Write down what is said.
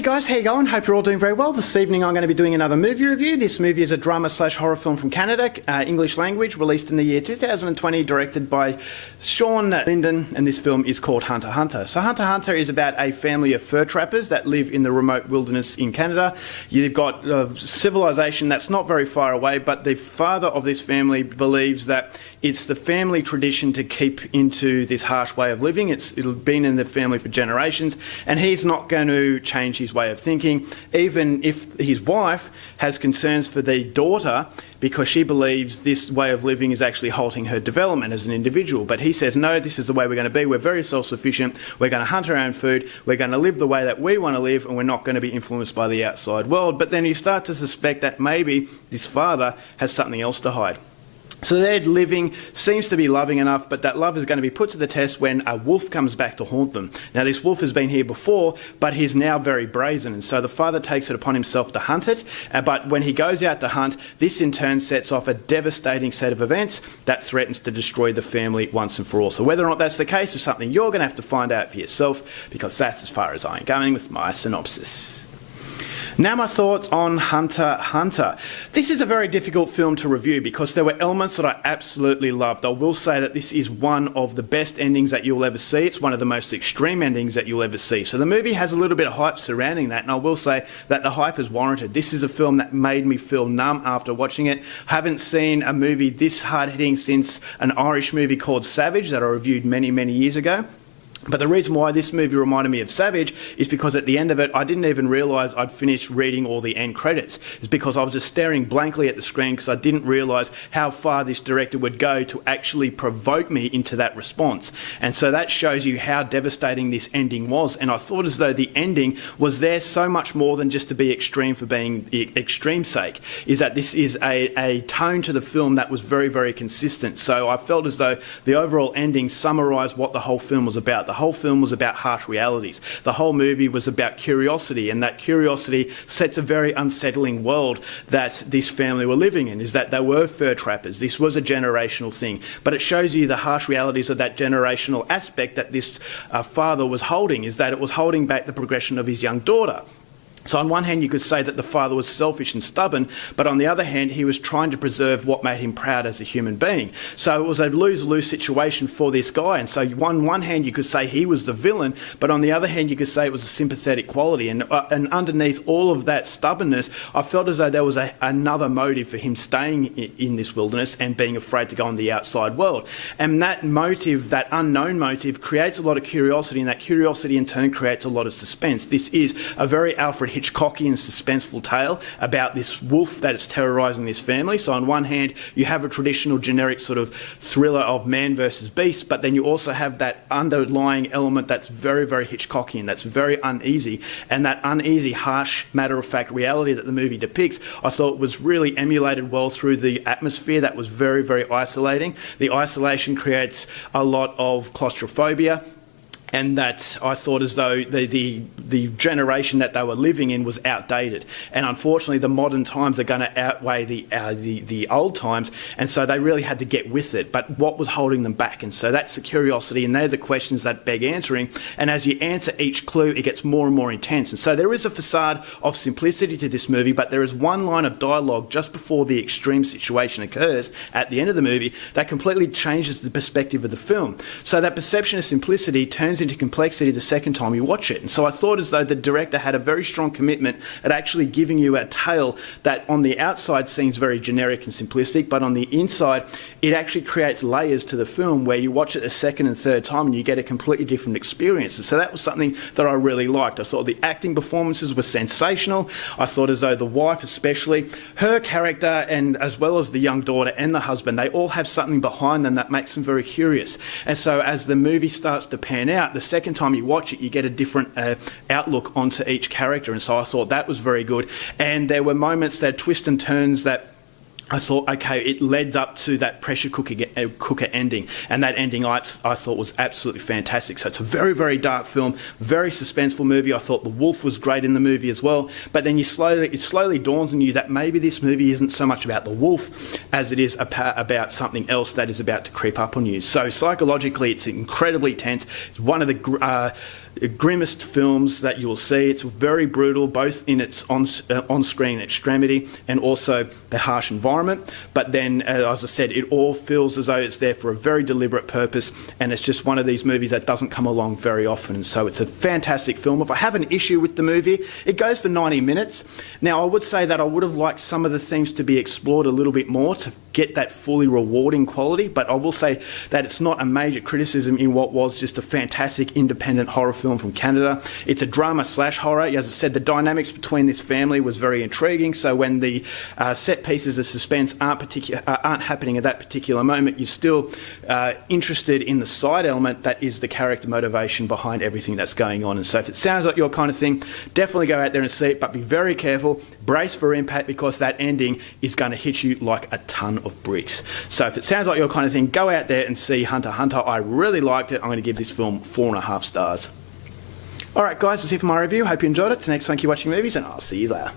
Hey guys, how you going? Hope you're all doing very well. This evening I'm going to be doing another movie review. This movie is a drama/horror film from Canada, English language, released in the year 2020, directed by Sean Linden, and this film is called Hunter x Hunter. So Hunter x Hunter is about a family of fur trappers that live in the remote wilderness in Canada. You've got civilization that's not very far away, but the father of this family believes that it's the family tradition to keep into this harsh way of living. It's been in the family for generations, and he's not going to change his way of thinking, even if his wife has concerns for the daughter because she believes this way of living is actually halting her development as an individual. But he says, no, this is the way we're going to be. We're very self-sufficient. We're going to hunt our own food. We're going to live the way that we want to live, and we're not going to be influenced by the outside world. But then you start to suspect that maybe this father has something else to hide. So their living seems to be loving enough, but that love is going to be put to the test when a wolf comes back to haunt them. Now, this wolf has been here before, but he's now very brazen, and so the father takes it upon himself to hunt it. But when he goes out to hunt, this in turn sets off a devastating set of events that threatens to destroy the family once and for all. So whether or not that's the case is something you're going to have to find out for yourself, because that's as far as I'm going with my synopsis. Now my thoughts on Hunter x Hunter. This is a very difficult film to review because there were elements that I absolutely loved. I will say that this is one of the best endings that you'll ever see. It's one of the most extreme endings that you'll ever see. So the movie has a little bit of hype surrounding that, and I will say that the hype is warranted. This is a film that made me feel numb after watching it. I haven't seen a movie this hard-hitting since an Irish movie called Savage that I reviewed many, many years ago. But the reason why this movie reminded me of Savage is because at the end of it, I didn't even realise I'd finished reading all the end credits. It's because I was just staring blankly at the screen because I didn't realise how far this director would go to actually provoke me into that response. And so that shows you how devastating this ending was. And I thought as though the ending was there so much more than just to be extreme for being extreme's sake, is that this is a tone to the film that was very, very consistent. So I felt as though the overall ending summarised what the whole film was about. The whole film was about harsh realities. The whole movie was about curiosity, and that curiosity sets a very unsettling world that this family were living in, is that they were fur trappers. This was a generational thing, but it shows you the harsh realities of that generational aspect that this father was holding, is that it was holding back the progression of his young daughter. So on one hand, you could say that the father was selfish and stubborn, but on the other hand, he was trying to preserve what made him proud as a human being. So it was a lose-lose situation for this guy. And so on one hand, you could say he was the villain, but on the other hand, you could say it was a sympathetic quality. And underneath all of that stubbornness, I felt as though there was another motive for him staying in this wilderness and being afraid to go on the outside world. And that motive, that unknown motive, creates a lot of curiosity, and that curiosity in turn creates a lot of suspense. This is a very Alfred Hitchcockian suspenseful tale about this wolf that is terrorising this family. So on one hand, you have a traditional generic sort of thriller of man versus beast, but then you also have that underlying element that's very, very Hitchcockian, that's very uneasy, and that uneasy, harsh, matter-of-fact reality that the movie depicts, I thought was really emulated well through the atmosphere that was very, very isolating. The isolation creates a lot of claustrophobia, and that I thought as though the generation that they were living in was outdated. And unfortunately, the modern times are going to outweigh the old times, and so they really had to get with it. But what was holding them back? And so that's the curiosity, and they're the questions that beg answering. And as you answer each clue, it gets more and more intense. And so there is a facade of simplicity to this movie, but there is one line of dialogue just before the extreme situation occurs at the end of the movie that completely changes the perspective of the film. So that perception of simplicity turns into complexity the second time you watch it. And so I thought as though the director had a very strong commitment at actually giving you a tale that on the outside seems very generic and simplistic, but on the inside it actually creates layers to the film where you watch it a second and third time and you get a completely different experience. And so that was something that I really liked. I thought the acting performances were sensational. I thought as though the wife especially, her character, and as well as the young daughter and the husband, they all have something behind them that makes them very curious. And so as the movie starts to pan out, the second time you watch it, you get a different outlook onto each character. And so I thought that was very good. And there were moments, that twists and turns that I thought, okay, it led up to that pressure cooker ending, and that ending I thought was absolutely fantastic. So it's a very, very dark film, very suspenseful movie. I thought the wolf was great in the movie as well, but then it slowly dawns on you that maybe this movie isn't so much about the wolf as it is about something else that is about to creep up on you. So psychologically, it's incredibly tense. It's one of the grimmest films that you'll see. It's very brutal, both in its on-screen extremity and also the harsh environment. But then, as I said, it all feels as though it's there for a very deliberate purpose, and it's just one of these movies that doesn't come along very often. So it's a fantastic film. If I have an issue with the movie, it goes for 90 minutes. Now, I would say that I would have liked some of the themes to be explored a little bit more to get that fully rewarding quality, but I will say that it's not a major criticism in what was just a fantastic independent horror film from Canada. It's a drama slash horror. As I said, the dynamics between this family was very intriguing, so when the set pieces of suspense aren't happening at that particular moment, you're still interested in the side element that is the character motivation behind everything that's going on. And so if it sounds like your kind of thing, definitely go out there and see it, but be very careful, brace for impact, because that ending is going to hit you like a ton of bricks. So if it sounds like your kind of thing, go out there and see Hunter x Hunter. I really liked it. I'm going to give this film 4.5 stars. Alright guys, that's it for my review. Hope you enjoyed it. Till next time, keep watching movies, and I'll see you later.